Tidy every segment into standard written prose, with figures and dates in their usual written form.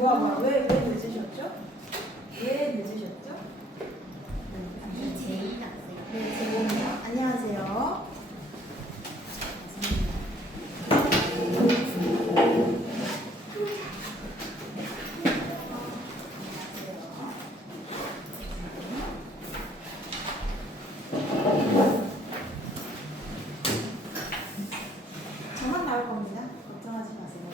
뭐야 왜 늦으셨죠? 왜 늦으셨죠? 제인 학생. 네, 제공이요. 안녕하세요. 저만 나올 겁니다. 걱정하지 마세요.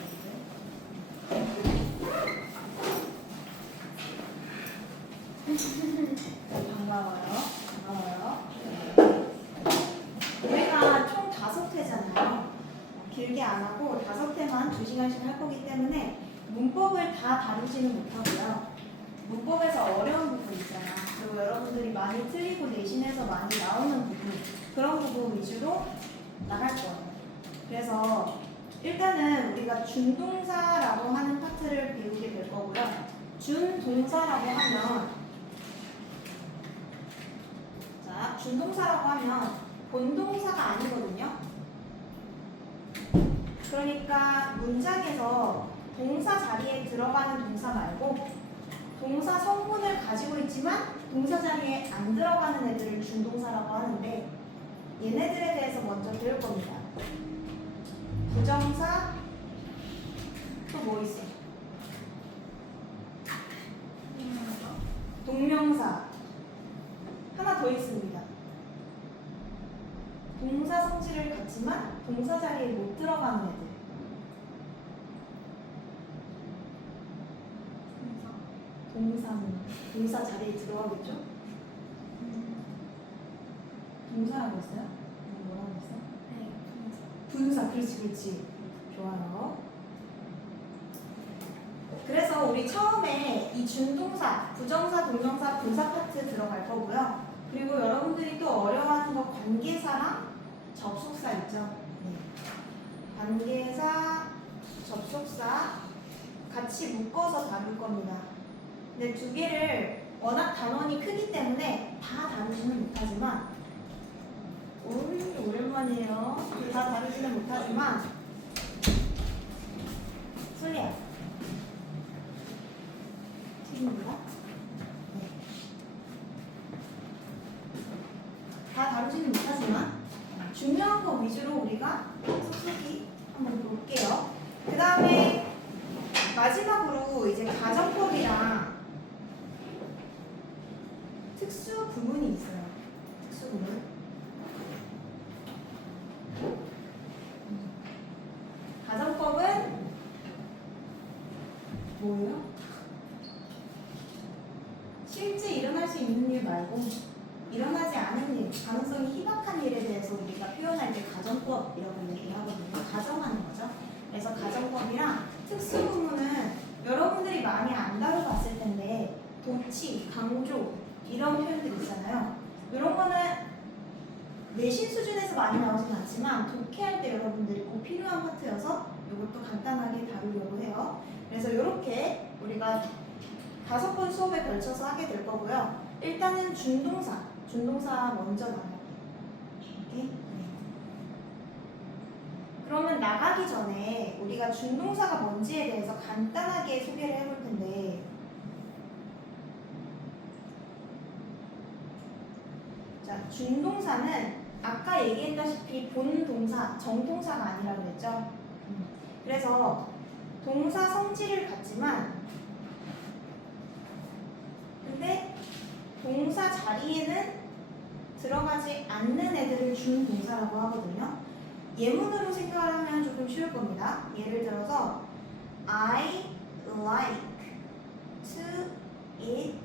반가워요. 우리가 총 5회잖아요. 길게 안 하고 5회만 2시간씩 할 거기 때문에 문법을 다 다루지는 못하고요. 문법에서 어려운 부분 있잖아. 그리고 여러분들이 많이 틀리고 내신에서 많이 나오는 부분, 그런 부분 위주로 나갈 거예요. 그래서 일단은 우리가 준동사라고 하는 파트를 배우게 될 거고요. 준동사라고 하면, 자, 준동사라고 하면 본동사가 아니거든요. 그러니까 문장에서 동사 자리에 들어가는 동사 말고 동사 성분을 가지고 있지만 동사 자리에 안 들어가는 애들을 준동사라고 하는데, 얘네들에 대해서 먼저 배울 겁니다. 부정사, 또 뭐 있어? 동명사. 하나 더 있습니다. 동사 성질을 갖지만 동사 자리에 못 들어가는 애들. 동사 자리에 들어가겠죠? 동사라고 했어요? 뭐라고 했어? 네, 분사. 그렇지. 좋아요. 그래서 우리 처음에 이 준동사, 부정사, 동명사, 분사 파트 들어갈 거고요. 그리고 여러분들이 또 어려워하는 거 관계사랑 접속사 있죠? 네. 관계사, 접속사 같이 묶어서 다룰 겁니다. 근데 두 개를 워낙 단원이 크기 때문에 다 다루지는 못하지만, 오랜만이에요. 다 다루지는 못하지만, 솔리야. 튀깁니다. 네. 다 다루지는 못하지만 중요한 거 위주로 우리가 속속히 한번 볼게요. 그 다음에 마지막으로 이제 가정법이랑 특수 구문이 있어요. 특수 구문. 가정법은 뭐예요? 실제 일어날 수 있는 일 말고 일어나지 않은 일, 가능성이 희박한 일에 대해서 우리가 표현할 때 가정법이라고 얘기하거든요. 가정하는 거죠. 그래서 가정법이랑 특수구문은 여러분들이 많이 안 다뤄봤을 텐데, 도치, 강조 이런 표현들 있잖아요. 이런 거는 내신 수준에서 많이 나오진 않지만 독해할 때 여러분들이 꼭 필요한 파트여서 이것도 간단하게 다루려고 해요. 그래서 이렇게 우리가 5번 수업에 걸쳐서 하게 될 거고요. 일단은 준동사 먼저 나가요. 오케이? 네. 그러면 나가기 전에 우리가 준동사가 뭔지에 대해서 간단하게 소개를 해볼 텐데, 자, 준동사는 아까 얘기했다시피 본동사, 정동사가 아니라고 했죠. 그래서 동사 성질을 갖지만 근데 동사 자리에는 들어가지 않는 애들을 준동사라고 하거든요. 예문으로 생각을 하면 조금 쉬울 겁니다. 예를 들어서 I like to eat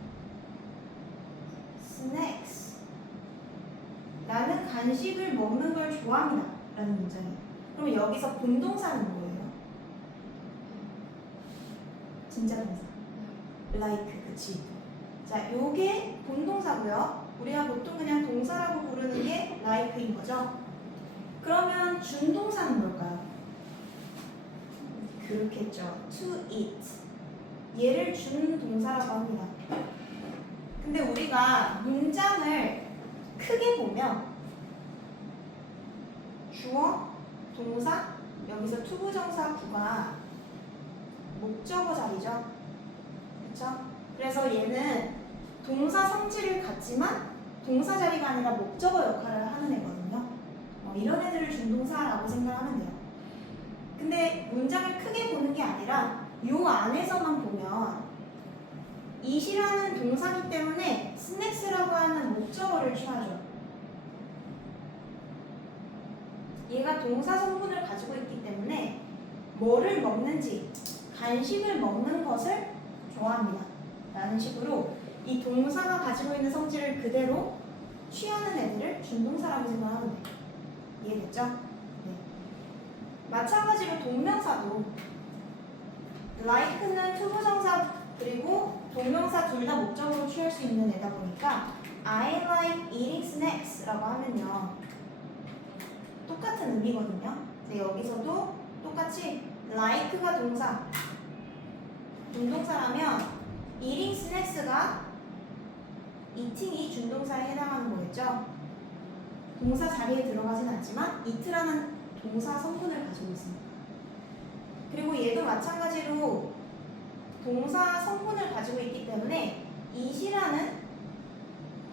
snacks. 나는 간식을 먹는 걸 좋아합니다. 라는 문장이에요. 그럼 여기서 본동사는 뭐예요? 진짜 동사. like, 그치? 자, 요게 본동사고요. 우리가 보통 그냥 동사라고 부르는 게 like인 거죠. 그러면 준동사는 뭘까요? 그렇겠죠. to eat. 얘를 준동사라고 합니다. 근데 우리가 문장을 크게 보면 주어, 동사, 여기서 투부정사 구가 목적어 자리죠. 그렇죠? 그래서 얘는 동사 성질을 갖지만 동사 자리가 아니라 목적어 역할을 하는 애거든요. 이런 애들을 준동사라고 생각하면 돼요. 근데 문장을 크게 보는 게 아니라 요 안에서만 보면 eat이라는 동사기 때문에 snacks라고 하는 목적어를 취하죠. 얘가 동사 성분을 가지고 있기 때문에 뭐를 먹는지 간식을 먹는 것을 좋아합니다. 라는 식으로 이 동사가 가지고 있는 성질을 그대로 취하는 애들을 준동사라고 생각하면 돼요. 이해됐죠? 네. 마찬가지로 동명사도 like는 투부정사 그리고 동명사 둘 다 목적으로 취할 수 있는 애다 보니까 I like eating snacks 라고 하면요 똑같은 의미거든요. 근데 여기서도 똑같이 like가 동사, 준동사라면 eating snacks가 eating이 준동사에 해당하는 거겠죠. 동사 자리에 들어가진 않지만 eat라는 동사 성분을 가지고 있습니다. 그리고 얘도 마찬가지로 동사 성분을 가지고 있기 때문에 eat이라는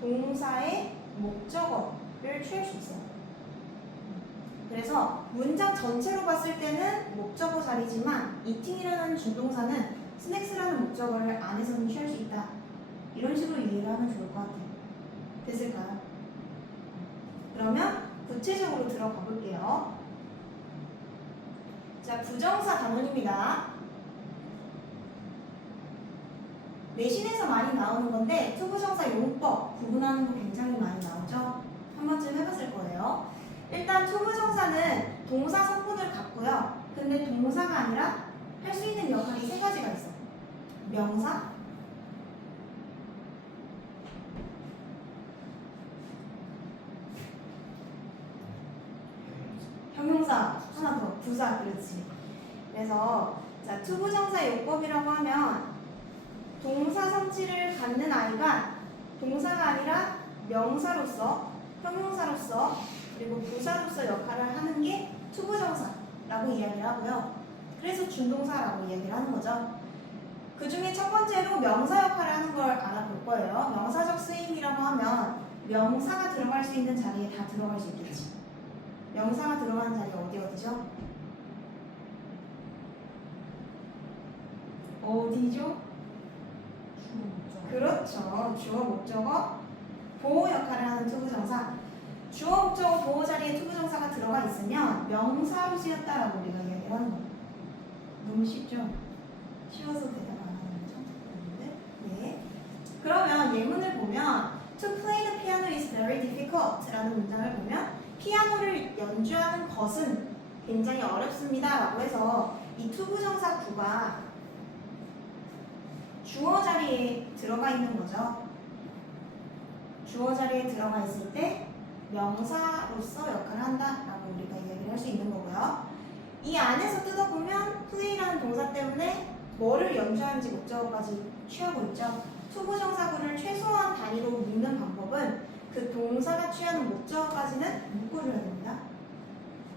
동사의 목적어를 취할 수 있어요. 그래서 문장 전체로 봤을 때는 목적어 자리지만 eating이라는 준동사는 snacks라는 목적어를 안에서는 취할 수 있다. 이런 식으로 이해를 하면 좋을 것 같아요. 됐을까요? 그러면 구체적으로 들어가 볼게요. 자, 부정사 단원입니다. 내신에서 많이 나오는 건데 투부정사 용법 구분하는 거 굉장히 많이 나오죠. 한 번쯤 해봤을 거예요. 일단 투부정사는 동사 성분을 갖고요. 근데 동사가 아니라 할 수 있는 역할이 세 가지가 있어요. 명사, 형용사, 하나 더, 부사, 그렇지. 그래서 자, 투부정사 용법이라고 하면 동사 성질을 갖는 아이가 동사가 아니라 명사로서, 형용사로서, 그리고 부사로서 역할을 하는 게 투부정사라고 이야기를 하고요. 그래서 준동사라고 이야기를 하는 거죠. 그 중에 첫 번째로 명사 역할을 하는 걸 알아볼 거예요. 명사적 쓰임이라고 하면 명사가 들어갈 수 있는 자리에 다 들어갈 수 있겠지. 명사가 들어가는 자리 어디죠? 어디죠? 그렇죠. 주어, 목적어, 보호 역할을 하는 투부정사. 주어, 목적어, 보호 자리에 투부정사가 들어가 있으면 명사로 쓰였다라고 우리가 이야기를 하는 거예요. 너무 쉽죠? 쉬워서 대답 안 하는 거죠? 네. 그러면 예문을 보면 To play the piano is very difficult 라는 문장을 보면 피아노를 연주하는 것은 굉장히 어렵습니다 라고 해서 이 투부정사 구가 주어 자리에 들어가 있는 거죠. 주어 자리에 들어가 있을 때 명사로서 역할을 한다라고 우리가 이야기를 할 수 있는 거고요. 이 안에서 뜯어보면 play라는 동사 때문에 뭐를 연주하는지 목적어까지 취하고 있죠. 투부정사구를 최소한 단위로 묶는 방법은 그 동사가 취하는 목적어까지는 묶어줘야 됩니다.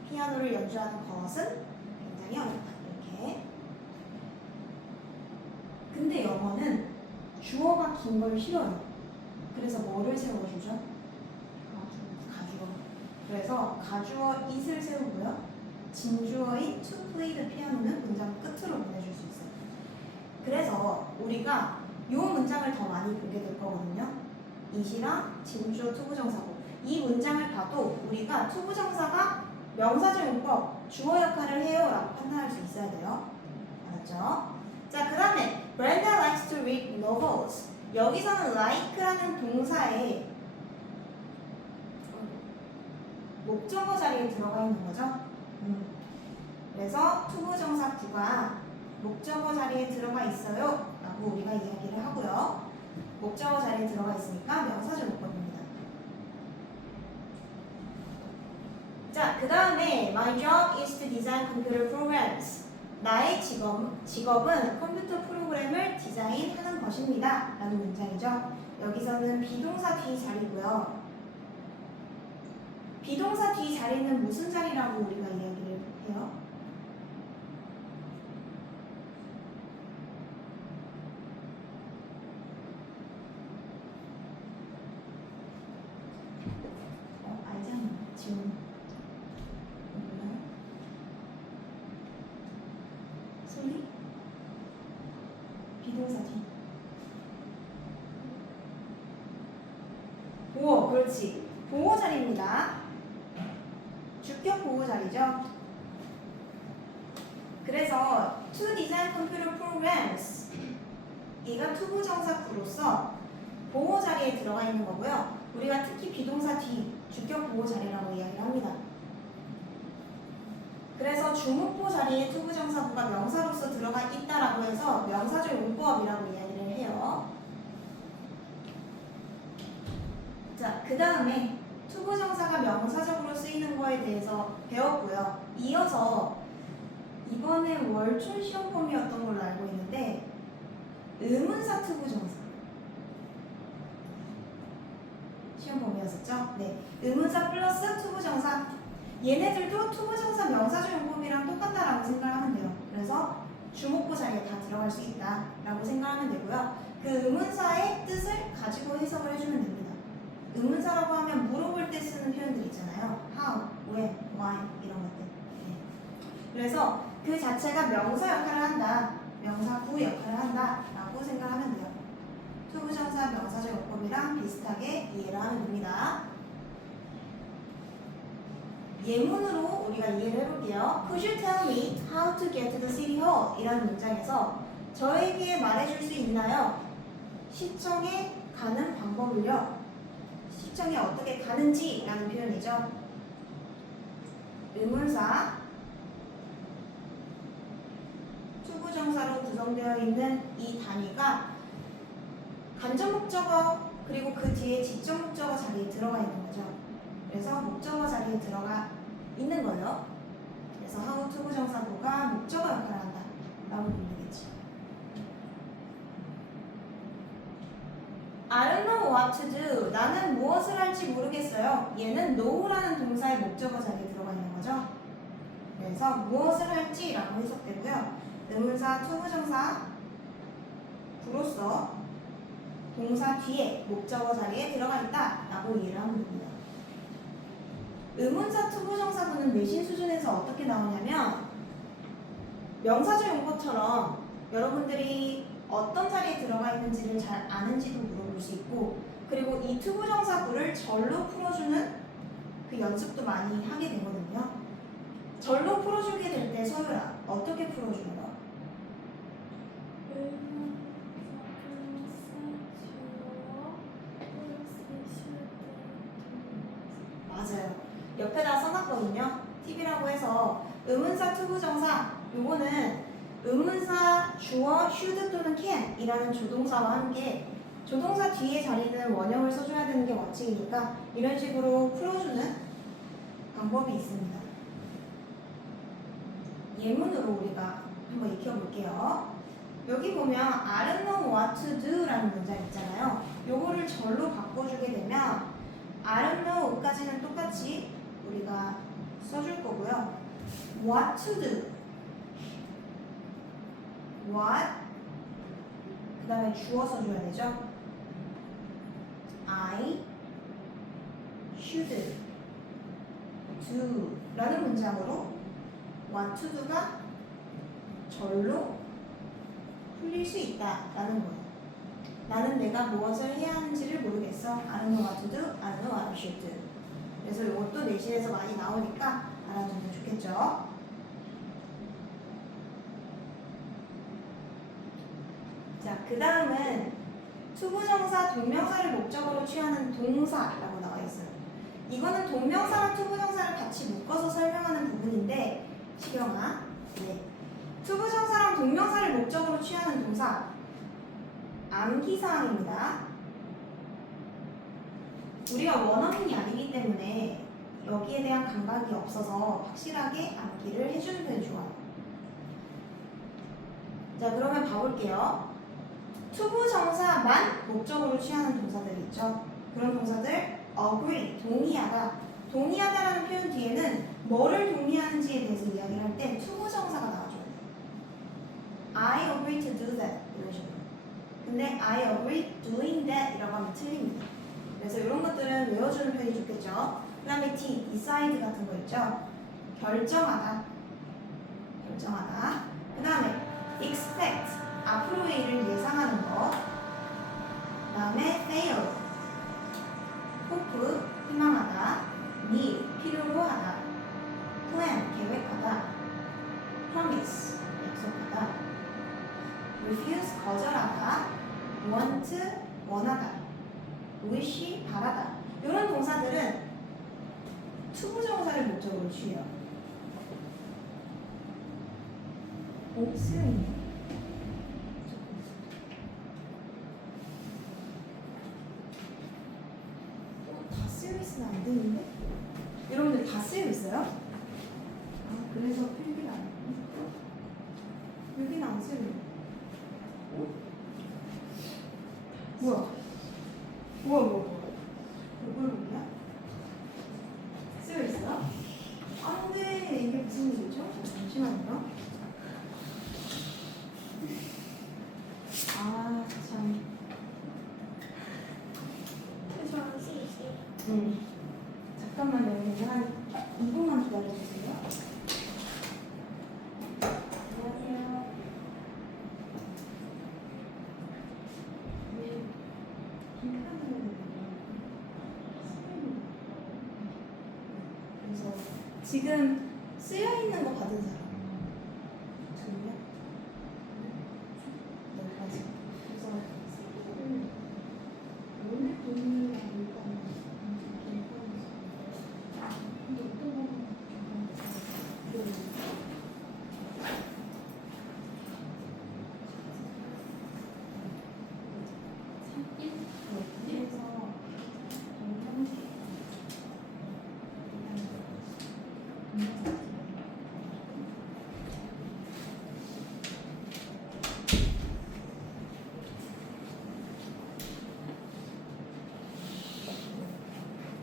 피아노를 연주하는 것은 굉장히 어렵다. 이렇게. 근데 영어는 주어가 긴 걸 싫어요. 그래서 뭐를 세워주죠? 가주어. 그래서 가주어 it을 세우고요. 진주어인 to play the piano는 문장 끝으로 보내줄 수 있어요. 그래서 우리가 이 문장을 더 많이 보게 될 거거든요. it이랑 진주어 투부정사고 이 문장을 봐도 우리가 투부정사가 명사적 용법, 주어 역할을 해요 라고 판단할 수 있어야 돼요. 알았죠? 자, 그 다음에 Brenda likes to read novels. 여기서는 like라는 동사에 목적어 자리에 들어가 있는 거죠. 그래서 투부정사 구가 목적어 자리에 들어가 있어요 라고 우리가 이야기를 하고요. 목적어 자리에 들어가 있으니까 명사적 용법입니다. 자, 그 다음에 My job is to design computer programs. 나의 직업은 컴퓨터 프로그램을 디자인하는 것입니다 라는 문장이죠. 여기서는 비동사 뒤 자리고요. 비동사 뒤 자리는 무슨 자리라고 우리가 이야기를 해요? 그렇지. 보호 자리입니다. 주격 보호 자리죠. 그래서 to design computer programs 얘가 투부정사구로서 보호 자리에 들어가 있는 거고요. 우리가 특히 비동사 뒤 주격 보호 자리라고 이야기를 합니다. 그래서 주목보 자리에 투부정사구가 명사로서 들어가 있다라고 해서 명사적 용법이라고 이야기를 해요. 자, 그 다음에 투부정사가 명사적으로 쓰이는 거에 대해서 배웠고요. 이어서 이번에 월초 시험 폼이었던 걸로 알고 있는데 의문사 투부정사 시험 폼이었었죠? 네, 의문사 플러스 투부정사 얘네들도 투부정사 명사적 용법이랑 똑같다라고 생각하면 돼요. 그래서 주목보 자리에 다 들어갈 수 있다라고 생각하면 되고요. 그 의문사의 뜻을 가지고 해석을 해주면 됩니다. 의문사라고 하면 물어볼 때 쓰는 표현들 있잖아요. How, when, why 이런 것들. 네. 그래서 그 자체가 명사 역할을 한다, 명사구 역할을 한다라고 생각하면 돼요. 투부정사 명사적 용법이랑 비슷하게 이해를 하면 됩니다. 예문으로 우리가 이해를 해볼게요. Could you tell me how to get to the city hall? 이라는 문장에서 저에게 말해줄 수 있나요? 시청에 가는 방법을요. 시청에 어떻게 가는지 라는 표현이죠. 의문사 투부정사로 구성되어 있는 이 단위가 간접 목적어 그리고 그 뒤에 직접 목적어 자리에 들어가 있는 거죠. 그래서 목적어 자리에 들어가 있는 거예요. 그래서 how 투부정사구가 목적어 역할을 한다 라고 불리겠지. I don't know what to do. 나는 무엇을 할지 모르겠어요. 얘는 know라는 동사의 목적어 자리에 들어가 있는 거죠. 그래서 무엇을 할지 라고 해석되고요. 의문사 투부정사 구로서 동사 뒤에 목적어 자리에 들어가 있다 라고 이해를 하면 됩니다. 의문사 투부정사구는 내신 수준에서 어떻게 나오냐면 명사적 용법처럼 여러분들이 어떤 자리에 들어가 있는지를 잘 아는지도 물어볼 수 있고, 그리고 이 투부정사구를 절로 풀어주는 그 연습도 많이 하게 되거든요. 절로 풀어주게 될 때 서유라 어떻게 풀어주는 거? 맞아요. 옆에다 써놨거든요. 팁이라고 해서 의문사 투부정사 요거는 의문사 주어 should 또는 can 이라는 조동사와 함께 조동사 뒤에 자리는 원형을 써줘야 되는 게 원칙이니까 이런 식으로 풀어주는 방법이 있습니다. 예문으로 우리가 한번 익혀볼게요. 여기 보면 I don't know what to do 라는 문장 있잖아요. 요거를 절로 바꿔주게 되면 I don't know까지는 똑같이 우리가 써줄 거고요. What to do What 그 다음에 주어 써줘야 되죠. I should do 라는 문장으로 what to do가 절로 풀릴 수 있다라는 거예요. 나는 내가 무엇을 해야 하는지를 모르겠어. I don't know what to do, I don't know what I should do. 그래서 이것도 내신에서 많이 나오니까 알아두면 좋겠죠. 자, 그 다음은 투부정사, 동명사를 목적으로 취하는 동사라고 나와 있어요. 이거는 동명사랑 투부정사를 같이 묶어서 설명하는 부분인데, 시경아, 네. 투부정사랑 동명사를 목적으로 취하는 동사, 암기사항입니다. 우리가 원어민이 아니기 때문에 여기에 대한 감각이 없어서 확실하게 암기를 해주는 편이 좋아요. 자, 그러면 봐볼게요. 투부정사만 목적으로 취하는 동사들 있죠. 그런 동사들 agree, 동의하다. 동의하다라는 표현 뒤에는 뭐를 동의하는지에 대해서 이야기를 할 때 투부정사가 나와줘요. I agree to do that 이런 식으로. 근데 I agree doing that 이라고 하면 틀립니다. 그래서 이런 것들은 외워주는 편이 좋겠죠. 그 다음에 D, decide 같은 거 있죠. 결정하다. 결정하다. 그 다음에 expect, 앞으로의 일을 예상하는 거. 그 다음에 fail, hope, 희망하다. need, 필요로 하다. plan, 계획하다. promise, 약속하다. refuse, 거절하다. want, 원하다. wish, 바라다. 이런 동사들은 투부정사를 목적으로 취해요. 쓰여있네. 다 쓰여있으면 안 되는데? 여러분들 다 쓰여있어요? 아, 그래서 필기가 안 돼. 여기는 안 쓰여있네. 뭐야? 뭐야? 이걸 뭐냐? 쓰여있어요? 안 돼. 이게 무슨 일이죠? 잠시만요. 아, 참. 저는 쓸 수 있어요. 잠깐만요. 한 2분만 기다려주세요. 안녕하세요. 그래서 지금 쓰여있는 거 받은 사람 저는요? 네, 맞아요. 그래서 원래 돈이라고 일단 근데 어떤 거는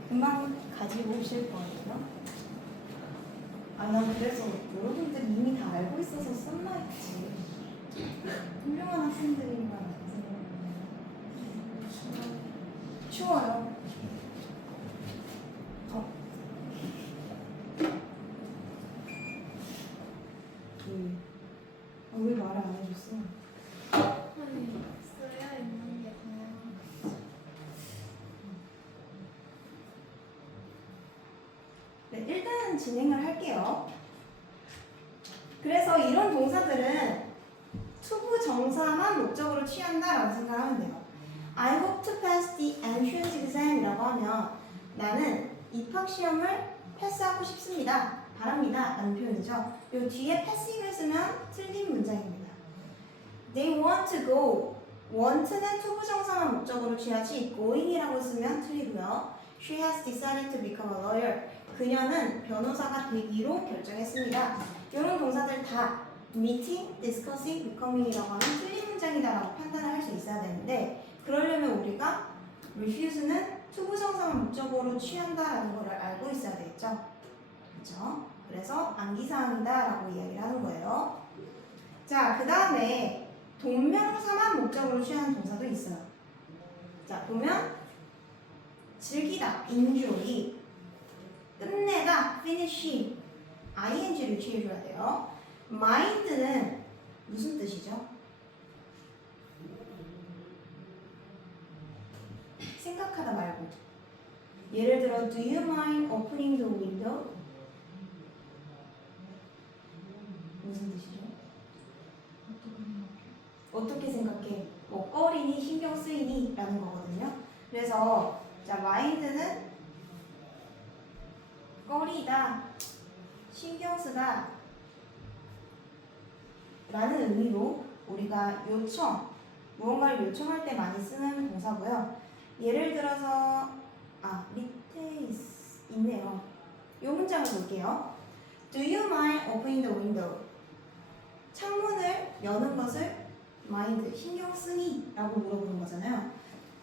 금방 가지고 오실 거예요. 아, 난 그래서 여러분들이 이미 다 알고 있어서 썼나 했지. 훌륭한 학생들인 건 추워요. 왜 말을 안 해줬어? 아니, 써야 있는 게 당연한 거죠. 네, 일단 진행을 할게요. 그래서 이런 동사들은 투부 정사만 목적으로 취한다라고 생각하면 돼요. I hope to pass the entrance exam이라고 하면 나는 입학 시험을 패스하고 싶습니다. 바랍니다. 라는 표현이죠. 요 뒤에 passing을 쓰면 틀린 문장입니다. They want to go. want는 투부 정사만 목적으로 취하지 going이라고 쓰면 틀리고요. She has decided to become a lawyer. 그녀는 변호사가 되기로 결정했습니다. 이런 동사들 다 meeting, discussing, becoming이라고 하면 틀린 문장이다라고 판단을 할 수 있어야 되는데 그러려면 우리가 refuse는 투부정사만 목적으로 취한다라는 것을 알고 있어야 되겠죠. 그렇죠? 그래서 암기사항이다라고 이야기를 하는 거예요. 자, 그 다음에 동명사만 목적으로 취하는 동사도 있어요. 자, 보면 즐기다, enjoy, 끝내다, finish, ing를 취해줘야 돼요. mind는 무슨 뜻이죠? 생각하다 말고. 예를 들어, do you mind opening the window? 무슨 뜻이죠? 어떻게 생각해? 뭐 꺼리니 신경 쓰이니? 라는 거거든요. 그래서 자, mind는 꺼리다, 신경 쓰다 라는 의미로 우리가 요청, 무언가를 요청할 때 많이 쓰는 동사고요. 예를 들어서 밑에 있네요. 이 문장을 볼게요. Do you mind opening the window? 창문을 여는 것을 mind, 신경 쓰니? 라고 물어보는 거잖아요.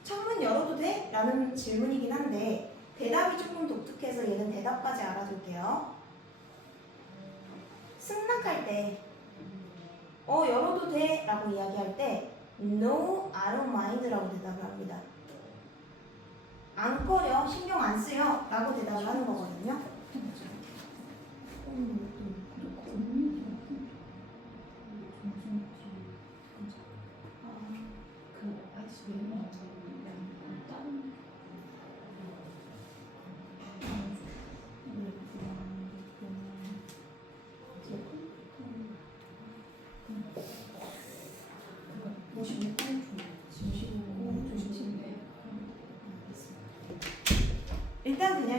창문 열어도 돼? 라는 질문이긴 한데 대답이 조금 독특해서 얘는 대답까지 알아둘게요. 승낙할 때 열어도 돼? 라고 이야기할 때 No, I don't mind 라고 대답을 합니다. 안 꺼려, 신경 안 쓰여 라고 대답을 하는 거거든요.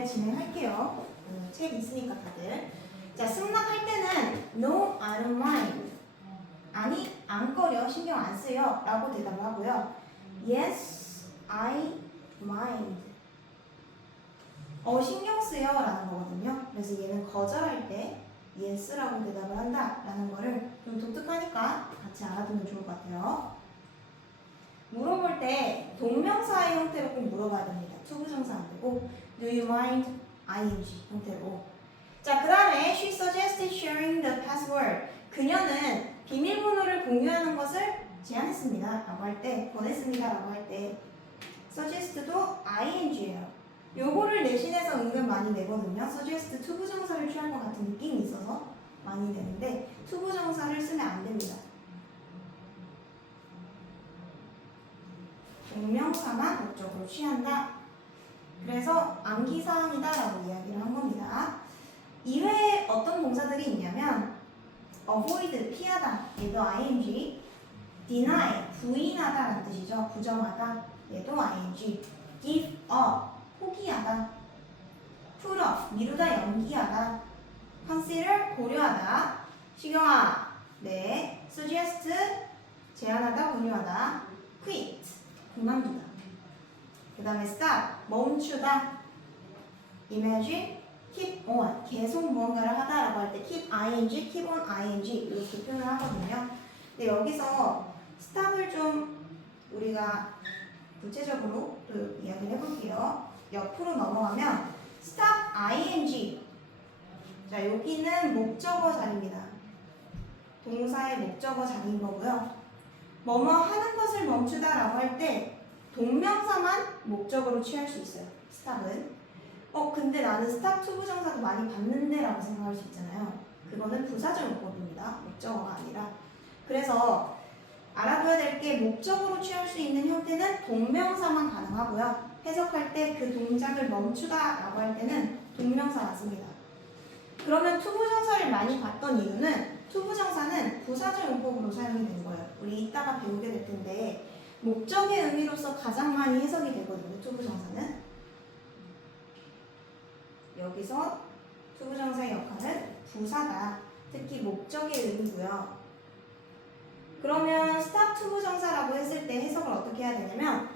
진행할게요. 책 있으니까 다들. 자, 승낙할 때는 No, I don't mind. 아니, 안 꺼려, 신경 안 쓰여 라고 대답을 하고요. Yes, I mind. 신경 쓰여 라는 거거든요. 그래서 얘는 거절할 때 yes라고 대답을 한다 라는 거를 좀 독특하니까 같이 알아두면 좋을 것 같아요. 물어볼 때 동명사의 형태로 꼭 물어봐야 됩니다. 투부정사 안 되고 Do you mind? ing 형태로. 자, 그 다음에 She suggested sharing the password. 그녀는 비밀번호를 공유하는 것을 제안했습니다 라고 할 때, 권했습니다 라고 할 때 suggest도 ing예요. 요거를 내신에서 은근 많이 내거든요. suggest 투부정사를 취할 것 같은 느낌이 있어서 많이 내는데 투부정사를 쓰면 안 됩니다. 동명사만 목적으로 취한다. 그래서 암기사항이다 라고 이야기를 한 겁니다. 이외에 어떤 동사들이 있냐면 avoid, 피하다, 얘도 ing, deny, 부인하다 라는 뜻이죠. 부정하다, 얘도 ing, give up, 포기하다, put off, 미루다, 연기하다, consider, 고려하다, 시경아, 네, suggest, 제안하다, 권유하다, quit, 그만두다. 그 다음에 stop, 멈추다, imagine, keep on, 계속 무언가를 하다라고 할 때 keep ing, keep on ing 이렇게 표현을 하거든요. 근데 여기서 stop을 좀 우리가 구체적으로 또 이야기를 해볼게요. 옆으로 넘어가면 stop ing. 자, 여기는 목적어 자리입니다. 동사의 목적어 자리인 거고요. 뭐뭐 하는 것을 멈추다라고 할 때 동명사만 목적으로 취할 수 있어요. stop은. 근데 나는 stop 투부정사도 많이 봤는데 라고 생각할 수 있잖아요. 그거는 부사절 문법입니다. 목적어가 아니라. 그래서 알아둬야 될 게 목적으로 취할 수 있는 형태는 동명사만 가능하고요. 해석할 때 그 동작을 멈추다 라고 할 때는 동명사가 씁니다. 그러면 투부정사를 많이 봤던 이유는 투부정사는 부사절 문법으로 사용이 되는 거예요. 우리 이따가 배우게 될 텐데 목적의 의미로서 가장 많이 해석이 되거든요. 투부정사는. 여기서 투부정사의 역할은 부사다. 특히 목적의 의미고요. 그러면 stop 투부정사라고 했을 때 해석을 어떻게 해야 되냐면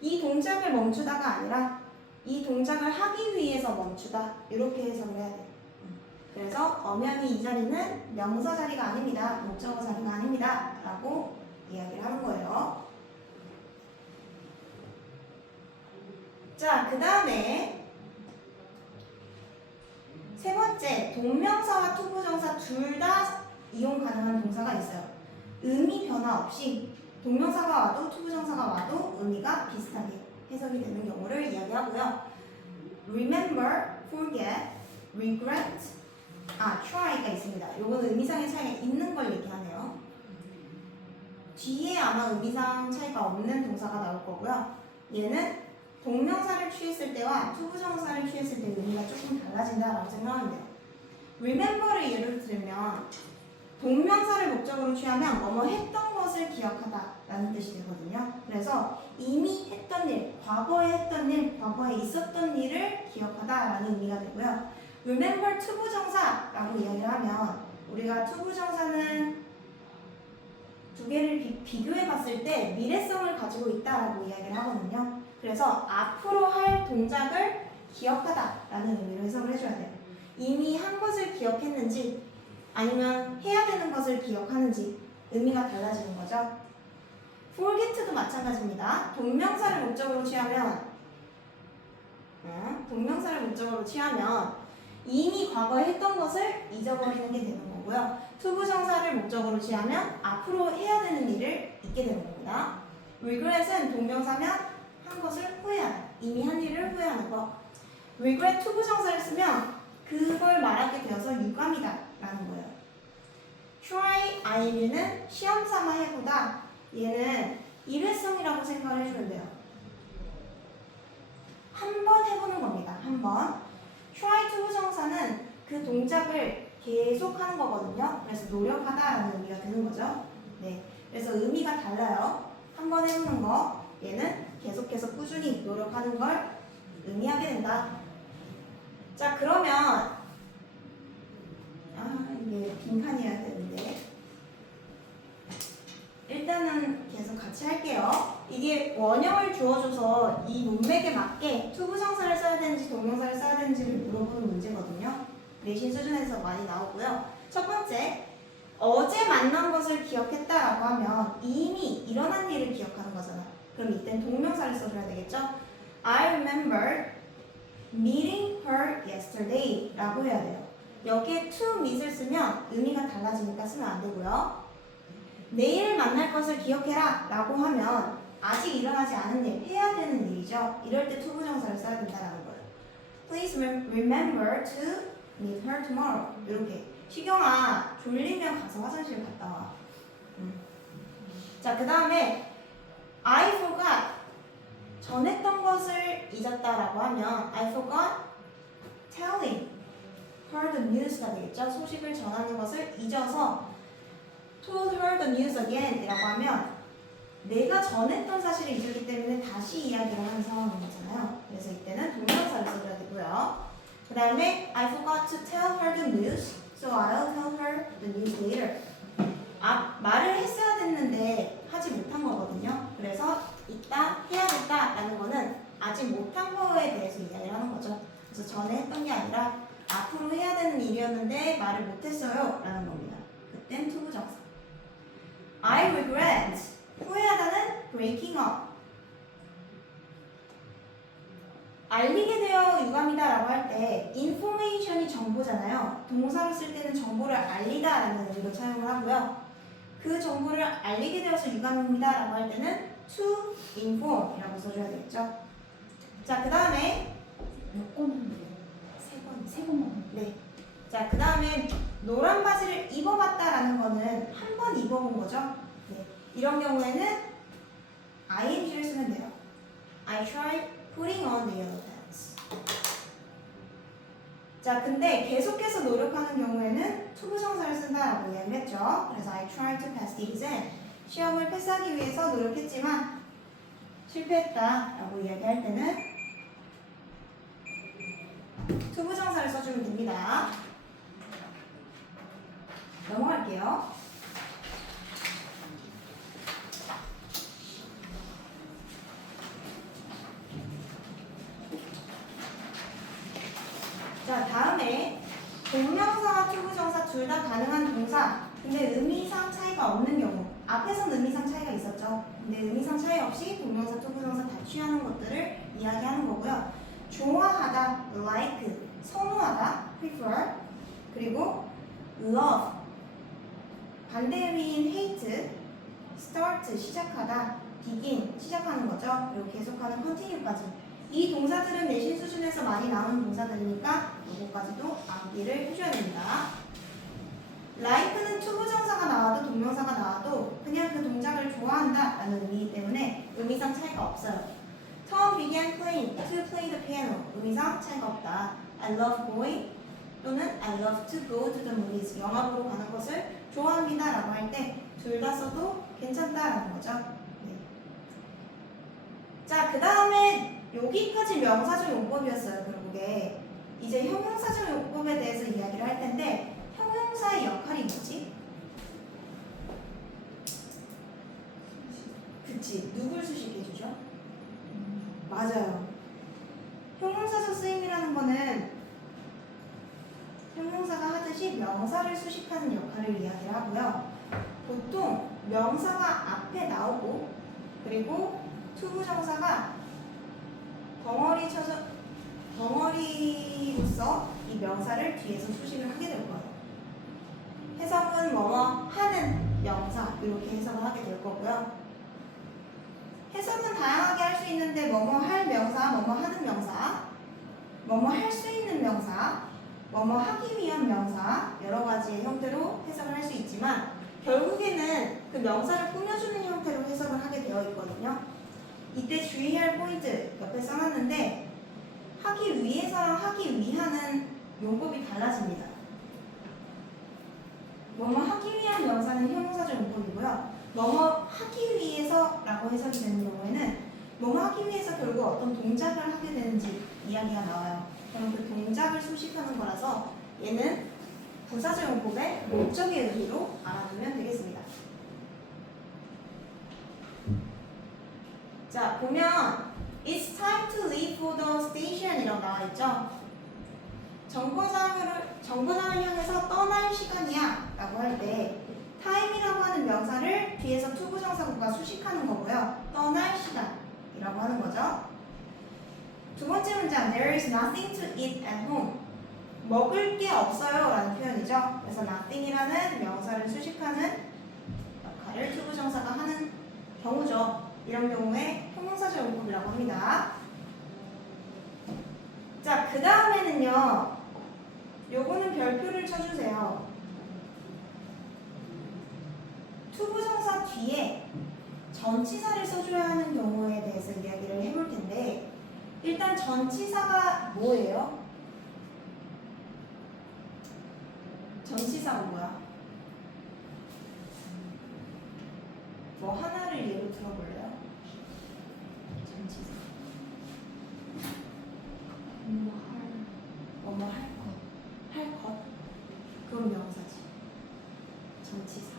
이 동작을 멈추다가 아니라 이 동작을 하기 위해서 멈추다 이렇게 해석을 해야 돼요. 그래서 엄연히 이 자리는 명사 자리가 아닙니다. 목적어 자리가 아닙니다. 라고 이야기를 하는 거예요. 자, 그 다음에 세 번째, 동명사와 투부정사 둘 다 이용 가능한 동사가 있어요. 의미 변화 없이 동명사가 와도 투부정사가 와도 의미가 비슷하게 해석이 되는 경우를 이야기하고요. remember, forget, regret, try가 있습니다. 요거는 의미상의 차이가 있는 걸 얘기하네요. 뒤에 아마 의미상 차이가 없는 동사가 나올 거고요. 얘는 동명사를 취했을 때와 투부정사를 취했을 때 의미가 조금 달라진다라고 생각하면 돼요. remember를 예를 들면 동명사를 목적으로 취하면 뭐뭐 했던 것을 기억하다 라는 뜻이 되거든요. 그래서 이미 했던 일, 과거에 했던 일, 과거에 있었던 일을 기억하다 라는 의미가 되고요. remember 투부정사라고 이야기를 하면 우리가 투부정사는 두 개를 비교해 봤을 때 미래성을 가지고 있다라고 이야기를 하거든요. 그래서 앞으로 할 동작을 기억하다 라는 의미로 해석을 해줘야 돼요. 이미 한 것을 기억했는지 아니면 해야 되는 것을 기억하는지 의미가 달라지는 거죠. forget도 마찬가지입니다. 동명사를 목적으로 취하면 이미 과거에 했던 것을 잊어버리는 게 되는 거고요. 투부정사를 목적으로 취하면 앞으로 해야 되는 일을 잊게 되는 겁니다. regret은 동명사면 한 것을 후회하다. 이미 한 일을 후회하는 거. regret 투부정사를 쓰면 그걸 말하게 되어서 유감이다 라는 거예요. try ing는 시험 삼아 해보다. 얘는 일회성이라고 생각을 해주면 돼요. 한 번 해보는 겁니다. 한 번. try 투부정사는 그 동작을 계속 하는 거거든요. 그래서 노력하다라는 의미가 드는 거죠. 네. 그래서 의미가 달라요. 한 번 해보는 거. 얘는 계속해서 꾸준히 노력하는 걸 의미하게 된다. 자, 그러면 이게 빈칸이어야 되는데 일단은 계속 같이 할게요. 이게 원형을 주어줘서 이 문맥에 맞게 투부정사를 써야 되는지 동명사를 써야 되는지를 물어보는 문제거든요. 내신 수준에서 많이 나오고요. 첫 번째, 어제 만난 것을 기억했다라고 하면 이미 일어난 일을 기억하는 거잖아. 그럼 이땐 동명사를 써줘야 되겠죠? I remember meeting her yesterday 라고 해야 돼요. 여기에 to meet을 쓰면 의미가 달라지니까 쓰면 안 되고요. 내일 만날 것을 기억해라 라고 하면 아직 일어나지 않은 일, 해야 되는 일이죠. 이럴 때 투부정사를 써야 된다는 거예요. Please remember to meet her tomorrow. 이렇게. 시경아, 졸리면 가서 화장실 갔다 와. 자, 그 다음에 I forgot. 전했던 것을 잊었다라고 하면 I forgot telling her the news가 되겠죠. 소식을 전하는 것을 잊어서 told her the news again 이라고 하면 내가 전했던 사실을 잊었기 때문에 다시 이야기를 하는 상황인 거잖아요. 그래서 이때는 동명사를 써줘야 되고요. 그 다음에 I forgot to tell her the news, so I'll tell her the news later. 말을 했어야 됐는데 하지 못한 거거든요. 그래서 이따 해야겠다라는 거는 아직 못한 거에 대해서 이야기를 하는 거죠. 그래서 전에 했던 게 아니라 앞으로 해야 되는 일이었는데 말을 못했어요 라는 겁니다. 그땐 투부정사. I regret. 후회하다는 breaking up. 알리게 되어 유감이다 라고 할 때 information이 정보잖아요. 동사로 쓸 때는 정보를 알리다 라는 의미로 사용을 하고요. 그 정보를 알리게 되어서 유감입니다 라고 할 때는 to inform 이라고 써줘야 되겠죠. 자, 그 다음에 몇 번 했는데요? 세 번만. 네. 자, 그 다음에 노란 바지를 입어봤다라는 거는 한 번 입어본 거죠. 네. 이런 경우에는 ing를 쓰면 돼요. I tried putting on the yellow pants. 자, 근데 계속해서 노력하는 경우에는 투부정사를 쓴다라고 이야기를 했죠. 그래서 I tried to pass the exam. 시험을 패스하기 위해서 노력했지만 실패했다라고 이야기할 때는 투부정사를 써주면 됩니다. 넘어갈게요. 자, 다음에 동명사와 투부정사 둘 다 가능한 동사, 근데 의미상 차이가 없는 경우. 앞에선 의미상 차이가 있었죠. 근데 의미상 차이 없이 동명사, 투부정사 다 취하는 것들을 이야기하는 거고요. 좋아하다, like, 선호하다, prefer, 그리고 love, 반대 의미인 hate, start, 시작하다, begin, 시작하는 거죠. 그리고 계속하는 continue까지. 이 동사들은 내신 수준에서 많이 나오는 동사들이니까 이거까지도 암기를 해줘야 됩니다. like는 투부정사가 나와도 동명사가 나와도 그냥 그 동작을 좋아한다 라는 의미이기 때문에 의미상 차이가 없어요. Tom began playing to play the piano. 의미상 차이가 없다. I love going 또는 I love to go to the movies. 영화 보러 가는 것을 좋아합니다 라고 할 때 둘 다 써도 괜찮다라는 거죠. 네. 자, 그 다음에 여기까지 명사적 용법이었어요. 결국에 이제 형용사적 용법에 대해서 이야기를 할 텐데 형용사의 역할이 뭐지? 그치, 누굴 수식해주죠? 맞아요. 형용사적 쓰임이라는 거는 형용사가 하듯이 명사를 수식하는 역할을 이야기를 하고요. 보통 명사가 앞에 나오고 그리고 투부정사가 덩어리로서 이 명사를 뒤에서 수식을 하게 될 거예요. 해석은 뭐뭐 하는 명사 이렇게 해석을 하게 될 거고요. 해석은 다양하게 할 수 있는데 뭐뭐 할 명사, 뭐뭐 하는 명사, 뭐뭐 할 수 있는 명사, 뭐뭐 하기 위한 명사 여러 가지의 형태로 해석을 할 수 있지만 결국에는 그 명사를 꾸며주는 형태로 해석을 하게 되어 있거든요. 이때 주의할 포인트 옆에 써놨는데 하기 위해서랑 하기 위하는 용법이 달라집니다. 뭐뭐 하기 위한 명사는 형용사적 용법이고요. 뭐뭐 하기 위해서라고 해석이 되는 경우에는 뭐뭐 하기 위해서 결국 어떤 동작을 하게 되는지 이야기가 나와요. 그럼 그 동작을 수식하는 거라서 얘는 부사적 용법의 목적의 의미로 알아두면 되겠습니다. 자, 보면 It's time to leave for the station 이라고 나와 있죠. 정거장을 향해서 떠날 시간이야 라고 할 때 time이라고 하는 명사를 뒤에서 투부정사구가 수식하는 거고요. 떠날 시간이라고 하는 거죠. 두 번째 문장 There is nothing to eat at home. 먹을 게 없어요 라는 표현이죠. 그래서 nothing이라는 명사를 수식하는 역할을 투부정사가 하는 경우죠. 이런 경우에 형용사적 용법이라고 합니다. 자, 그 다음에는요. 요거는 별표를 쳐주세요. 투부정사 뒤에 전치사를 써줘야 하는 경우에 대해서 이야기를 해볼 텐데 일단 전치사가 뭐예요? 전치사가 뭐야? 뭐 하나를 예로 들어볼래요? 전치사. 뭐뭐 할 것. 할 것. 그건 명사지. 전치사.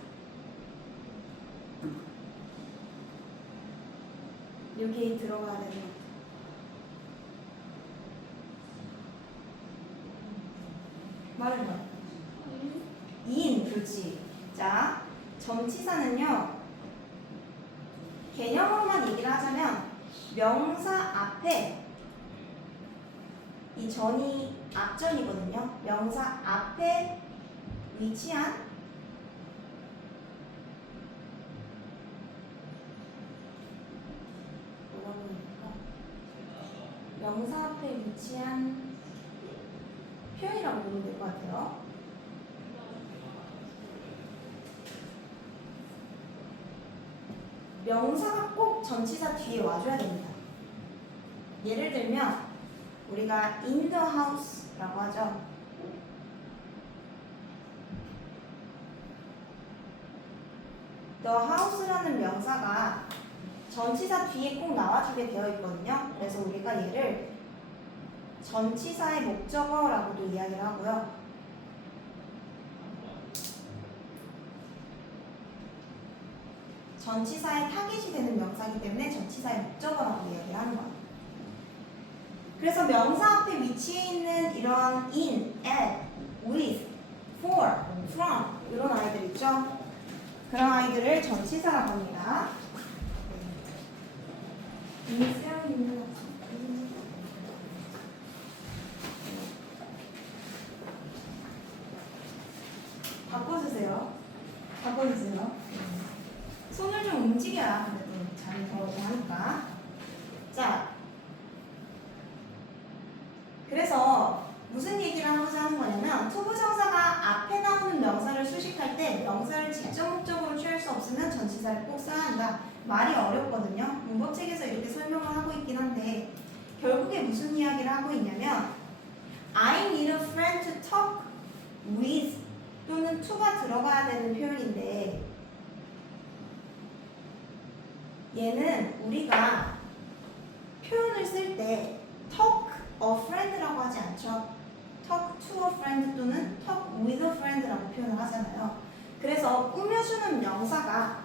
여기에 들어가야 되는 것. 말해봐. 인, 그렇지. 자, 전치사는요. 개념으로만 얘기를 하자면 명사 앞에 이 전이 앞전이거든요. 명사 앞에 위치한 뭐라고 할까? 명사 앞에 위치한 표현이라고 보면 될 것 같아요. 명사가 꼭 전치사 뒤에 와줘야 됩니다. 예를 들면 우리가 in the house라고 하죠. the house라는 명사가 전치사 뒤에 꼭 나와주게 되어 있거든요. 그래서 우리가 얘를 전치사의 목적어라고도 이야기를 하고요. 전치사의 타깃이 되는 명사이기 때문에 전치사의 목적어라고 이야기를 하는 거예요. 그래서 명사 앞에 위치해 있는 이런 in, at, with, for, from 이런 아이들 있죠? 그런 아이들을 전치사라고 합니다. 바꿔주세요. 바꿔주세요. 손을 좀 움직여야 그래도 잘 들어오고 하니까. 자, 그래서 무슨 얘기를 하고자 하는 거냐면 투부정사가 앞에 나오는 명사를 수식할 때 명사를 직접 목적으로 취할 수 없으면 전치사를 꼭 써야 한다. 말이 어렵거든요. 문법책에서 이렇게 설명을 하고 있긴 한데 결국에 무슨 이야기를 하고 있냐면 I need a friend to talk with 또는 to가 들어가야 되는 표현인데 얘는 우리가 표현을 쓸 때 talk a friend라고 하지 않죠. talk to a friend 또는 talk with a friend라고 표현을 하잖아요. 그래서 꾸며주는 명사가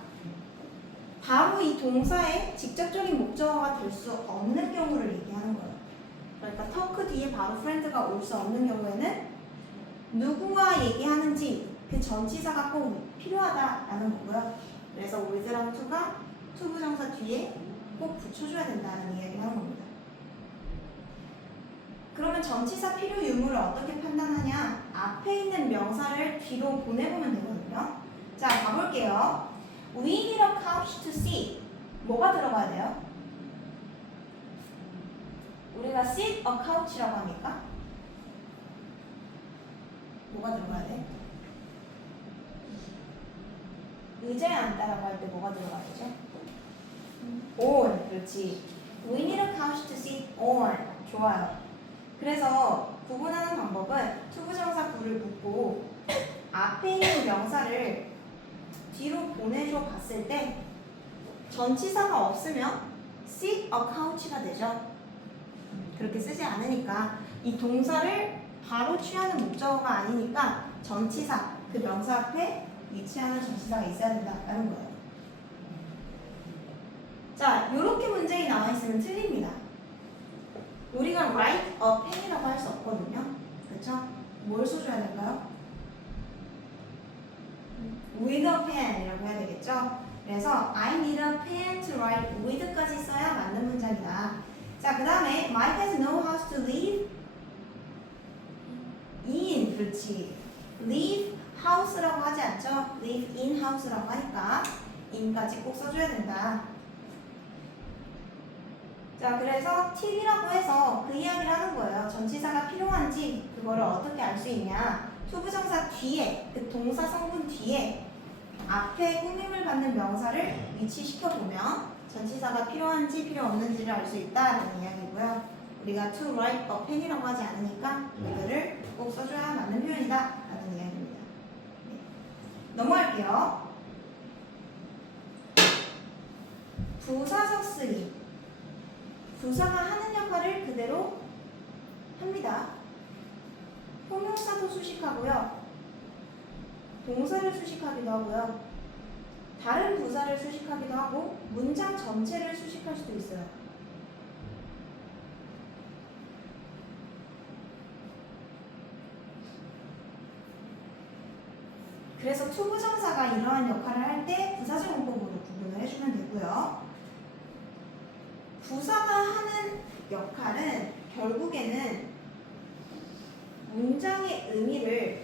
바로 이 동사의 직접적인 목적어가 될 수 없는 경우를 얘기하는 거예요. 그러니까 talk 뒤에 바로 friend가 올 수 없는 경우에는 누구와 얘기하는지 그 전치사가 꼭 필요하다라는 거고요. 그래서 with랑 to가 투부정사 뒤에 꼭 붙여줘야 된다는 이야기를 하는 겁니다. 그러면 전치사 필요 유무를 어떻게 판단하냐? 앞에 있는 명사를 뒤로 보내보면 되거든요. 자, 가볼게요. We need a couch to sit. 뭐가 들어가야 돼요? 우리가 sit a couch라고 합니까? 뭐가 들어가야 돼? 의자에 앉다라고 할 때 뭐가 들어가야 되죠? on, 그렇지. We need a couch to sit on. 좋아요. 그래서 구분하는 방법은 투부정사 구를 묶고 앞에 있는 명사를 뒤로 보내줘 봤을 때 전치사가 없으면 sit a couch가 되죠. 그렇게 쓰지 않으니까 이 동사를 바로 취하는 목적어가 아니니까 전치사, 그 명사 앞에 위치하는 전치사가 있어야 된다라는 거예요. 자, 이렇게 문제가 나와 있으면 틀립니다. 우리가 write a pen이라고 할 수 없거든요. 그렇죠? 뭘 써줘야 될까요? with a pen이라고 해야 되겠죠? 그래서 I need a pen to write with까지 써야 맞는 문장이다. 자, 그 다음에 Mike has no house to live in. 그렇지. live house라고 하지 않죠? live in house라고 하니까 in까지 꼭 써줘야 된다. 자, 그래서 팁이라고 해서 그 이야기를 하는 거예요. 전치사가 필요한지 그거를 어떻게 알 수 있냐. 투부정사 뒤에, 그 동사 성분 뒤에 앞에 꾸밈을 받는 명사를 위치시켜 보면 전치사가 필요한지 필요 없는지를 알 수 있다라는 이야기고요. 우리가 to write a pen이라고 하지 않으니까 이거를 꼭 써줘야 맞는 표현이다라는 이야기입니다. 네. 넘어갈게요. 부사적 3. 부사가 하는 역할을 그대로 합니다. 형용사도 수식하고요. 동사를 수식하기도 하고요. 다른 부사를 수식하기도 하고 문장 전체를 수식할 수도 있어요. 그래서 투부정사가 이러한 역할을 할 때 부사적 용법으로 구분을 해주면 되고요. 부사가 하는 역할은 결국에는 문장의 의미를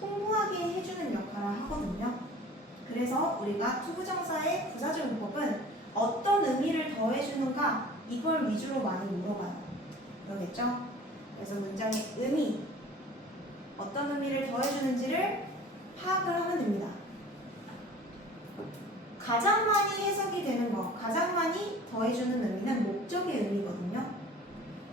풍부하게 해주는 역할을 하거든요. 그래서 우리가 투부정사의 부사적 용법은 어떤 의미를 더해주는가 이걸 위주로 많이 물어봐요. 그러겠죠? 그래서 문장의 의미, 어떤 의미를 더해주는지를 파악을 하면 됩니다. 가장 많이 해석이 되는 거, 가장 많이 더해주는 의미는 목적의 의미거든요.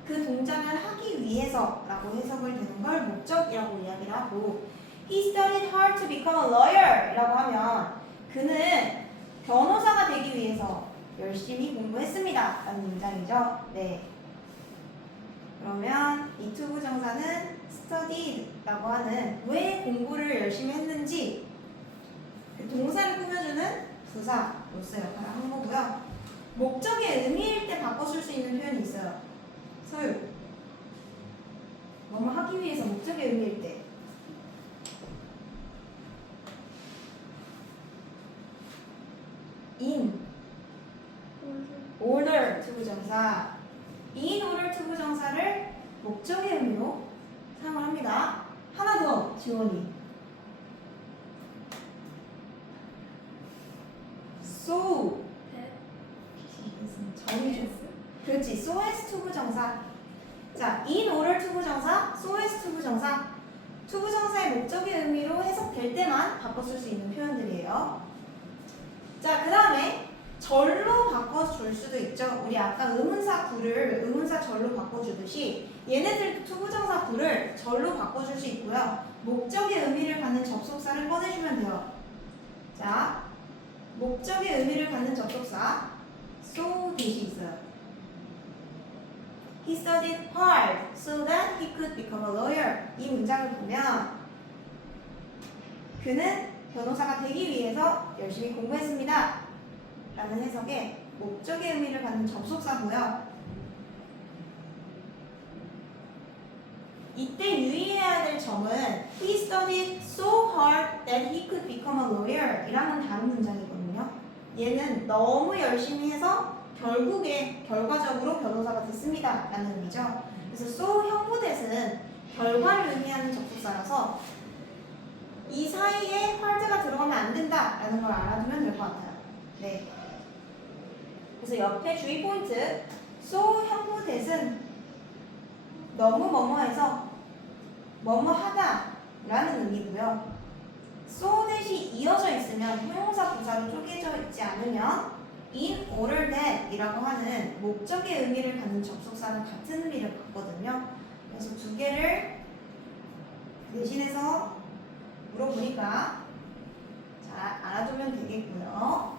그 동작을 하기 위해서라고 해석을 되는 걸 목적이라고 이야기를 하고, He studied hard to become a lawyer 이라고 하면 그는 변호사가 되기 위해서 열심히 공부했습니다 라는 문장이죠. 네. 그러면 이 투부정사는 studied라고 하는 왜 공부를 열심히 했는지 그 동사를 꾸며주는 부사로서 역할을 하는 거고요. 목적의 의미일 때 바꿔줄 수 있는 표현이 있어요. 서유. 뭐뭐 하기 위해서 목적의 의미일 때. in order 투부정사. in order 투부정사를 목적의 의미로 사용을 합니다. 하나 더 지원이. so. 정의죠. 그렇지. so as 투부정사. 자, in order 투부정사, so as 투부정사. 투부정사의 목적의 의미로 해석될 때만 바꿔 쓸 수 있는 표현들이에요. 자, 그 다음에 절로 바꿔줄 수도 있죠. 우리 아까 의문사 구를 의문사 절로 바꿔주듯이 얘네들도 투부정사 구를 절로 바꿔줄 수 있고요. 목적의 의미를 갖는 접속사를 꺼내주면 돼요. 자, 목적의 의미를 갖는 접속사 so 대시 있어요. He studied hard so that he could become a lawyer. 이 문장을 보면 그는 변호사가 되기 위해서 열심히 공부했습니다 라는 해석에 목적의 의미를 갖는 접속사고요. 이때 유의해야 될 점은 He studied so hard that he could become a lawyer 이라는 다른 문장이거든요. 얘는 너무 열심히 해서 결국에 결과적으로 변호사가 됐습니다 라는 의미죠. 그래서 so 형부댓은 결과를 의미하는 접속사라서 이 사이에 hard가 들어가면 안 된다 라는 걸 알아두면 될 것 같아요. 네. 그래서 옆에 주의 포인트 so 형부댓은 너무 뭐뭐해서 뭐뭐하다 라는 의미고요. so that이 이어져 있으면 형용사 부사로 쪼개져 있지 않으면 in order that 이라고 하는 목적의 의미를 갖는 접속사는 같은 의미를 갖거든요. 그래서 두 개를 대신해서 물어보니까 잘 알아두면 되겠고요.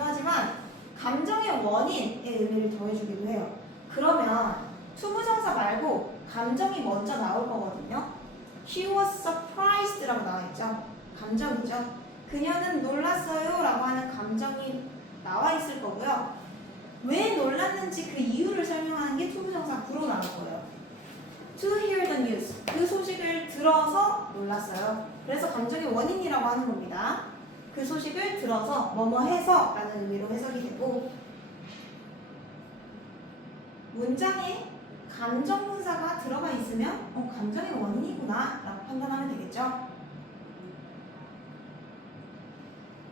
더해주기도 하지만 감정의 원인의 의미를 더해주기도 해요. 그러면 투부정사 말고 감정이 먼저 나올 거거든요. She was surprised라고 나와 있죠. 감정이죠. 그녀는 놀랐어요 라고 하는 감정이 나와 있을 거고요. 왜 놀랐는지 그 이유를 설명하는 게 투부정사 구로 나올 거예요. To hear the news. 그 소식을 들어서 놀랐어요. 그래서 감정의 원인이라고 하는 겁니다. 그 소식을 들어서 뭐뭐 해서 라는 의미로 해석이 되고 문장에 감정분사가 들어가 있으면 감정의 원인이구나 라고 판단하면 되겠죠.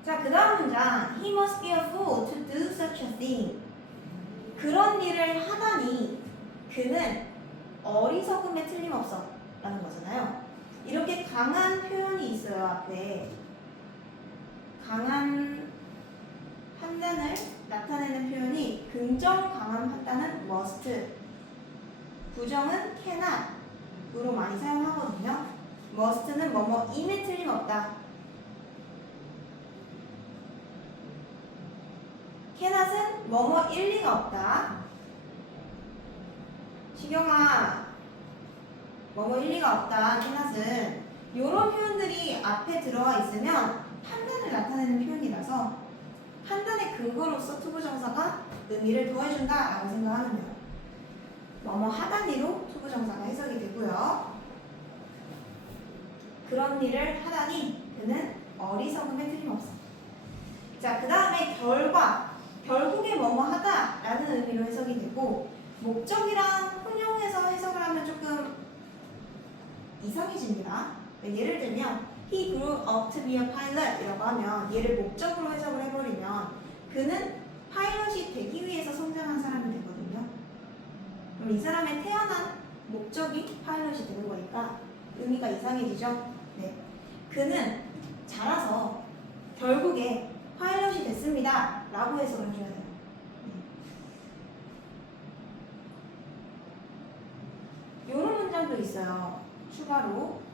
자, 그 다음 문장 He must be a fool to do such a thing. 그런 일을 하다니 그는 어리석음에 틀림없어 라는 거잖아요. 이렇게 강한 표현이 있어요. 앞에 강한 판단을 나타내는 표현이 긍정 강한 판단은 must, 부정은 cannot으로 많이 사용하거든요. must는 뭐뭐임에 틀림없다. cannot은 뭐뭐일 리가 없다. 시경아, 뭐뭐일 리가 없다. cannot은 이런 표현들이 앞에 들어와 있으면 판단을 나타내는 표현이라서 판단의 근거로서 투부정사가 의미를 더해준다 라고 생각하면 돼요. 뭐뭐 하다니로 투부정사가 해석이 되고요. 그런 일을 하다니 그는 어리석음에 틀림없어. 자, 그 다음에 결국에 뭐뭐 하다 라는 의미로 해석이 되고 목적이랑 혼용해서 해석을 하면 조금 이상해집니다. 예를 들면 He grew up to be a pilot 이라고 하면 얘를 목적으로 해석을 해버리면 그는 파일럿이 되기 위해서 성장한 사람이 되거든요. 그럼 이 사람의 태어난 목적이 파일럿이 되는 거니까 의미가 이상해지죠. 네. 그는 자라서 결국에 파일럿이 됐습니다 라고 해석을 해줘야 돼요. 이런 문장도 있어요. 추가로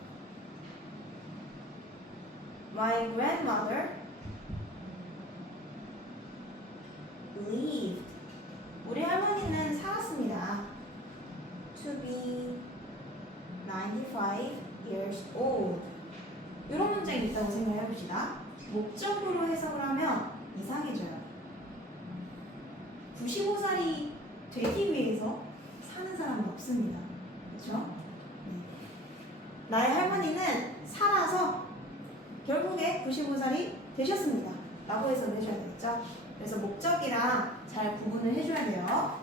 My grandmother lived. 우리 할머니는 살았습니다. To be 95 years old. 이런 문장이 있다고 생각해 봅시다. 목적으로 해석을 하면 이상해져요. 95살이 되기 위해서 사는 사람은 없습니다. 그렇죠? 나의 할머니는 살아서 결국에 95살이 되셨습니다 라고 해석을 해줘야 되겠죠. 그래서 목적이랑 잘 구분을 해줘야 돼요.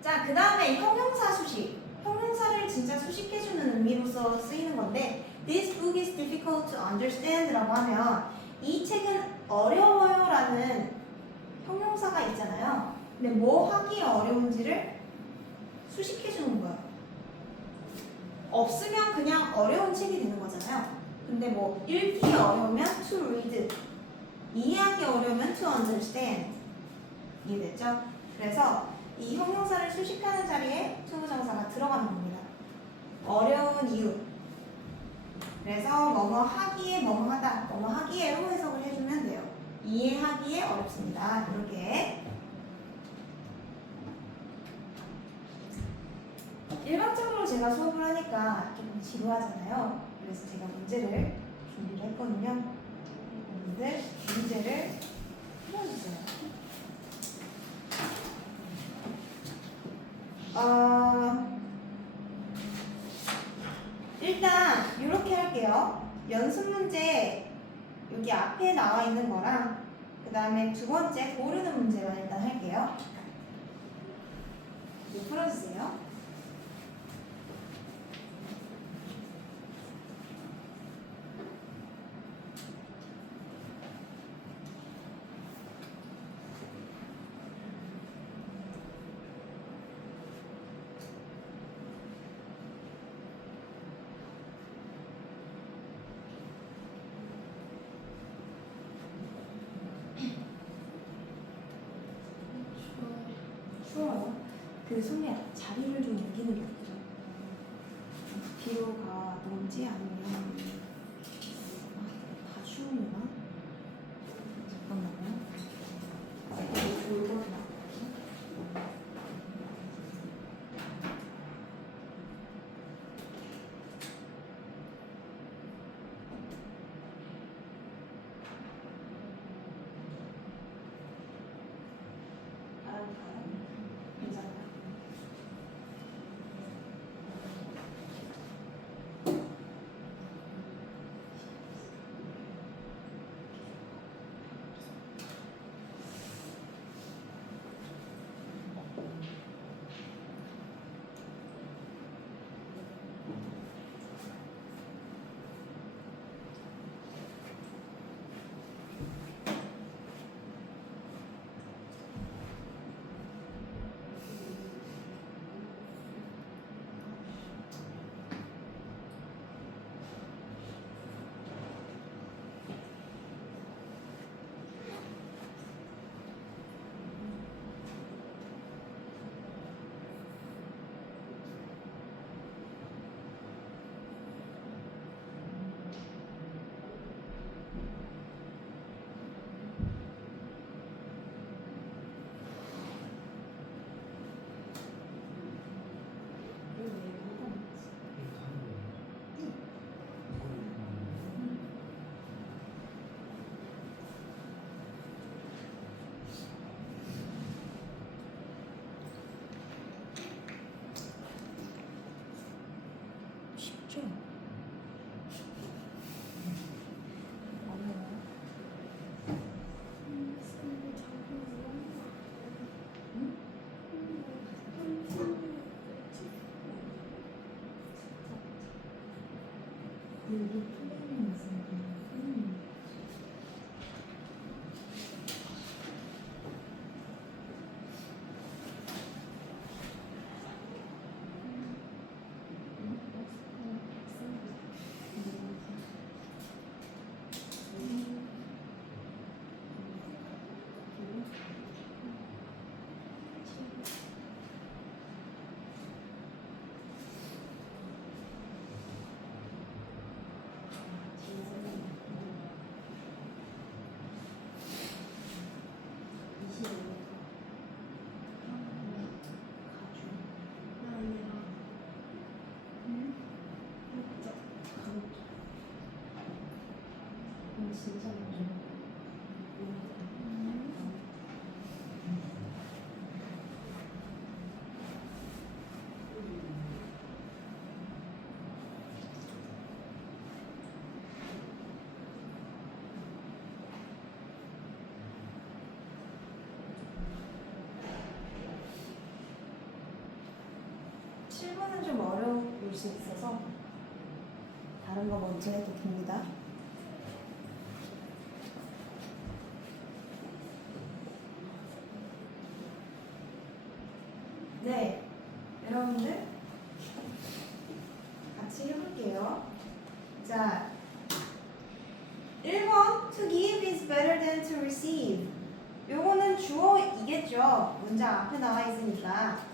자, 그 다음에 형용사 수식. 형용사를 진짜 수식해주는 의미로서 쓰이는 건데 This book is difficult to understand 라고 하면 이 책은 어려워요 라는 형용사가 있잖아요. 근데 뭐 하기에 어려운지를 수식해주는 거예요. 없으면 그냥 어려운 책이 되는 거잖아요. 근데 뭐 읽기 어려우면 to read, 이해하기 어려우면 to understand. 이해됐죠? 그래서 이 형용사를 수식하는 자리에 투부정사가 들어가는 겁니다. 어려운 이유. 그래서 뭐뭐 하기에 뭐뭐 하다, 뭐뭐 하기에로 해석을 해주면 돼요. 이해하기에 어렵습니다. 이렇게. 일반적으로 제가 수업을 하니까 조금 지루하잖아요. 그래서 제가 문제를 준비를 했거든요. 여러분들 문제를 풀어주세요. 일단 이렇게 할게요. 연습 문제 여기 앞에 나와 있는 거랑 그 다음에 두 번째 고르는 문제만 일단 할게요. 이거 풀어주세요. 추워요. 그 소미야 자리를 좀 옮기는 게 어때요? 뒤로 가든지 아니면 다 추우려나? 볼까요? 괜찮아요? 쉽죠? 어려워요? 쌤이 자꾸 여기 플레이는 있어요. 진짜 많죠. 칠번은 좀 어려울 수 있어서 다른 거 먼저 해도 됩니다. 네, 여러분들 같이 해볼게요. 자, 1번 to give is better than to receive. 요거는 주어이겠죠. 문장 앞에 나와 있으니까.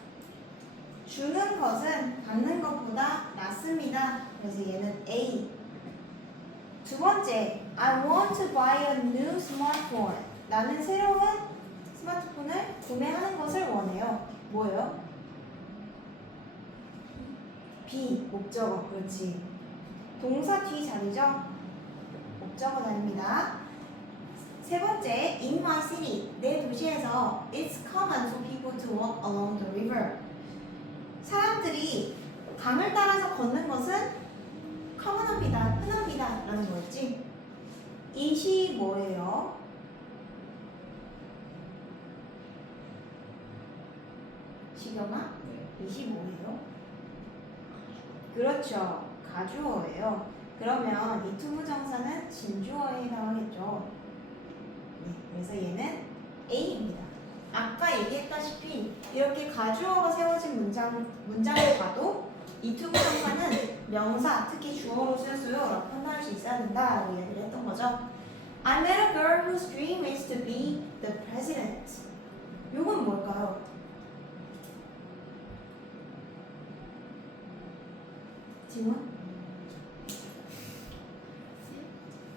주는 것은 받는 것보다 낫습니다. 그래서 얘는 A. 두 번째, I want to buy a new smartphone. 나는 새로운 스마트폰을 구매하는 것을 원해요. 뭐예요? B. 목적어. 그렇지. 동사 뒤 자리죠? 목적어 자리입니다. 세 번째, in my city. 내 도시에서 it's common for people to walk along the river. 사람들이 강을 따라서 걷는 것은 common합니다. 흔합니다. 라는 거였지. it이 뭐예요? 시경아? it이 뭐예요? 그렇죠. 가주어예요. 그러면 이 투부정사는 진주어에 해당하겠죠. 네, 그래서 얘는 A입니다. 아까 얘기했다시피 이렇게 가주어가 세워진 문장을 봐도 이 투부정사는 명사, 특히 주어로 쓰였어요 라고 판단할 수 있어야 된다라고 이야기를 했던 거죠. I met a girl whose dream is to be the president. 이건 뭘까요? 질문?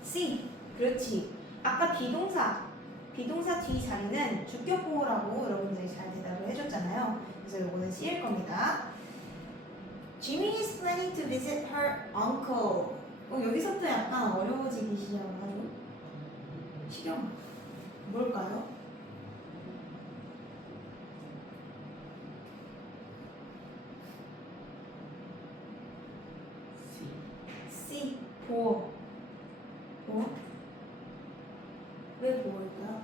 C. 그렇지. 아까 비동사 뒤 자리는 주격보호라고 여러분들이 잘 대답을 해줬잖아요. 그래서 요거는 C일 겁니다. Jimmy is planning to visit her uncle. 여기서부터 약간 어려워지기 시작을 하죠. 시경 뭘까요? 왜 보일까요?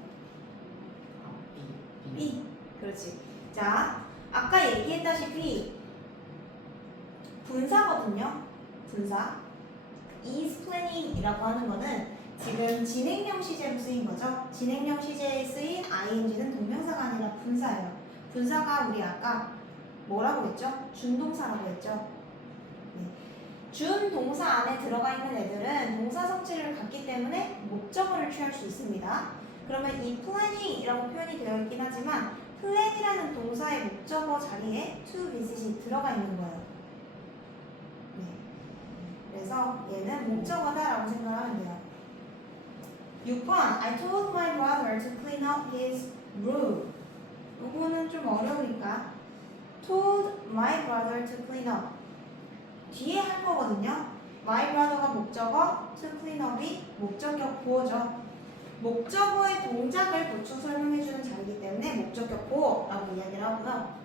B. 그렇지. 자, 아까 얘기했다시피 분사거든요. 분사. is planning이라고 하는 거는 지금 진행형 시제로 쓰인 거죠. 진행형 시제에 쓰인 ing는 동명사가 아니라 분사예요. 분사가 우리 아까 뭐라고 했죠? 준동사라고 했죠. 네. 준동사 안에 들어가 있는 애들은 동사 성질을 갖기 때문에 목적어를 취할 수 있습니다. 그러면 이 planning이라고 표현이 되어 있긴 하지만 plan이라는 동사의 목적어 자리에 to visit이 들어가 있는 거예요. 네. 그래서 얘는 목적어다라고 생각하면 돼요. 6번 I told my brother to clean up his room. 요거는 좀 어려우니까 told my brother to clean up 뒤에 할 거거든요. my brother가 목적어, to clean up이 목적격 보어죠. 목적어의 동작을 보충 설명해주는 자리이기 때문에 목적격 보어라고 이야기를 하고요.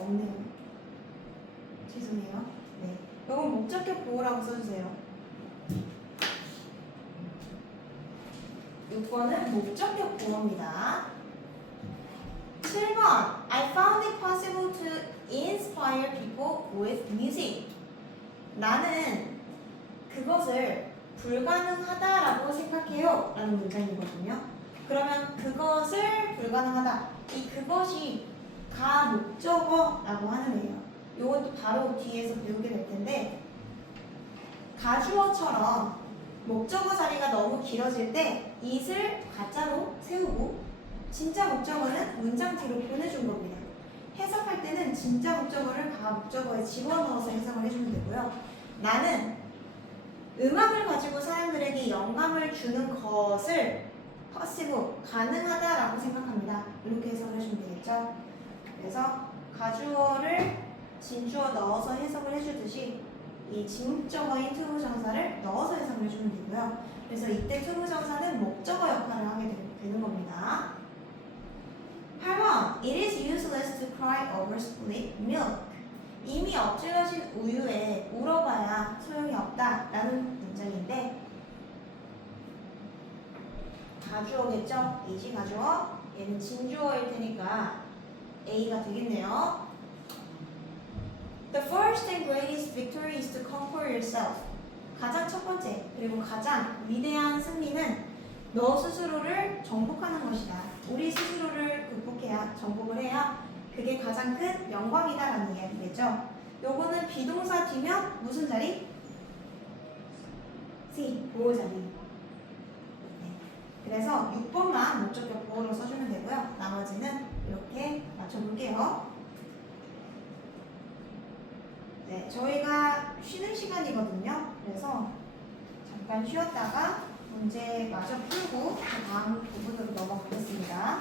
없네요. 죄송해요. 네, 이건 목적격 보어라고 써주세요. 6번은 목적격 보어입니다. 7번 I found it possible to inspire people with music. 나는 그것을 불가능하다라고 생각해요 라는 문장이거든요. 그러면 그것을 불가능하다, 이 그것이 가 목적어라고 하는 애예요. 이것도 바로 뒤에서 배우게 될 텐데, 가주어처럼 목적어 자리가 너무 길어질 때 it을 가짜로 세우고 진짜 목적어는 문장 뒤로 보내준 겁니다. 해석할 때는 진짜 목적어를 가 목적어에 집어넣어서 해석을 해주면 되고요. 나는 음악을 가지고 사람들에게 영감을 주는 것을 possible, 가능하다라고 생각합니다. 이렇게 해석을 해주면 되겠죠. 그래서 가주어를 진주어 넣어서 해석을 해주듯이 이 진목적어인 투부정사를 넣어서 해석을 해주면 되고요. 그래서 이때 투부정사는 목적어 역할을 하게 되는 겁니다. 8번 It is useless to cry over spilled milk. 이미 엎질러진 우유에 울어봐야 소용이 없다라는 문장인데, 가주어겠죠? 이지 가주어. 얘는 진주어일 테니까 A가 되겠네요. The first and greatest victory is to conquer yourself. 가장 첫 번째 그리고 가장 위대한 승리는 너 스스로를 정복하는 것이다. 우리 스스로를 극복해야, 정복을 해야 그게 가장 큰 영광이다라는 이야기겠죠. 요거는 비동사 뒤면 무슨 자리? C, 보호 자리. 네. 그래서 6번만 목적격 보호로 써주면 되고요. 나머지는 이렇게 맞춰볼게요. 네, 저희가 쉬는 시간이거든요. 그래서 잠깐 쉬었다가 문제 마저 풀고 그 다음 부분으로 넘어가겠습니다.